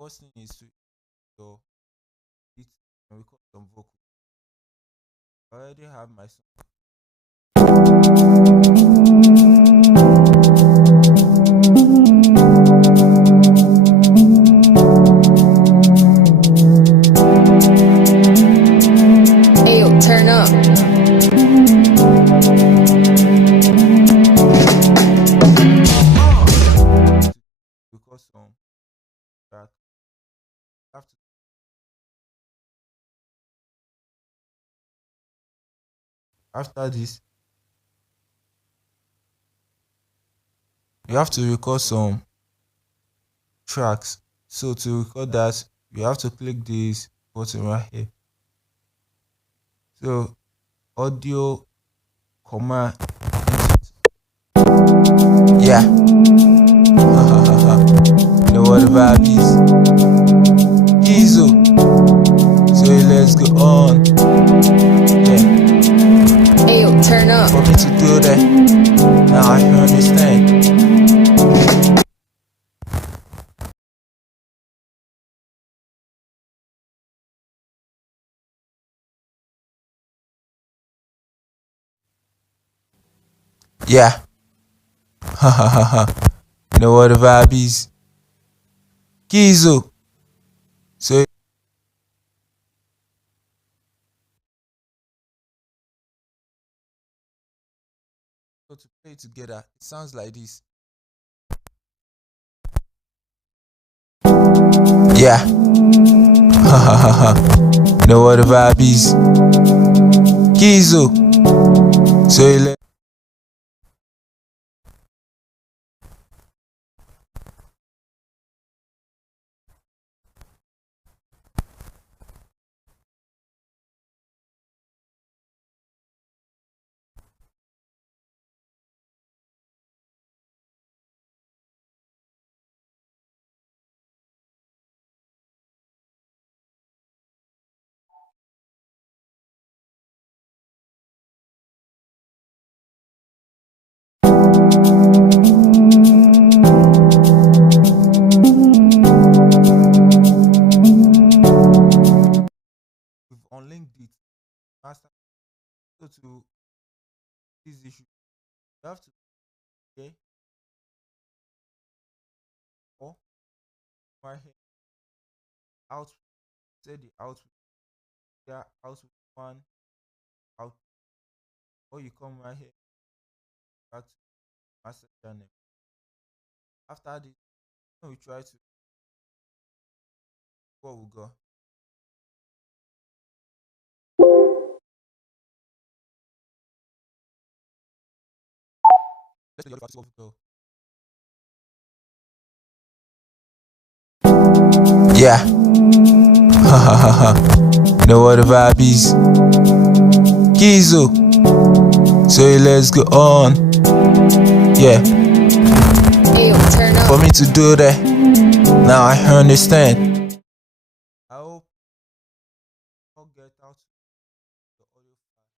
First thing is to your beat and record some vocal. I already have my song. Ayo, turn up. Record some track. Have to After this, you have to record some tracks. So to record that, you have to click this button right here. So audio, comma, yeah. You know what the vibe is. Lekizo. So let's go on. Yeah. Ayo, turn up. For me to do that, now I understand. Yeah. You know what the vibe is. Lekizo. So to play it together, it sounds like this. Yeah. You know what the vibe is. Lekizo. So we've unlinked it. Master. So to this issue, you have to okay or right here out. Say the output. Yeah, output one out. Or you come right here back to master channel. After this, when we try to where we go. Let's take the other we go. Yeah. You know what the vibe is. Lekizo. So let's go on. Yeah. Ayo, turn up. For me to do that, now I understand.